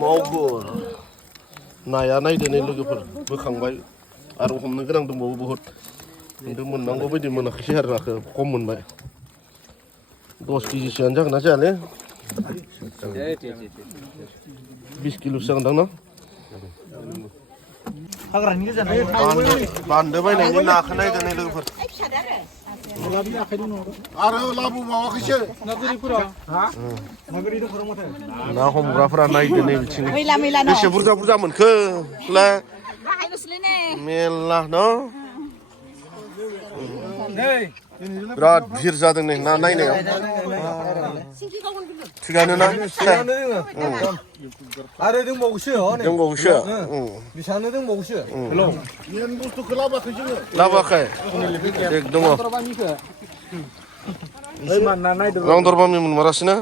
मावगुर नाया नायदोनै लोगोफोर बोखांबाय आरो हमनो गोनां दंबावो बहुद खिन्थु मोननांगौ बायदि मोनाखैसै आरो नाखौ खम मोनबाय 10 केजिसोआनो जागोन ना जायालै 20 किल'सो जागोनदां न' बान्दो बायनायनि नाखौ नायदोनै लोगोफोर आरो लाबो मावाखैसो ना हमग्राफोरा नायदो नै बिथिं बेसे बुरजा मोनखो मेल्ला न' बिराद भिर जादों नै ना नायनायाव थिगानो ना आरो दंबावोसो बेसांनो दंबावोसो मेन बुस्थुखौ लाबोआखै जोङो लाबोआखै एक दङ रं दरबामि मोनमारासै ना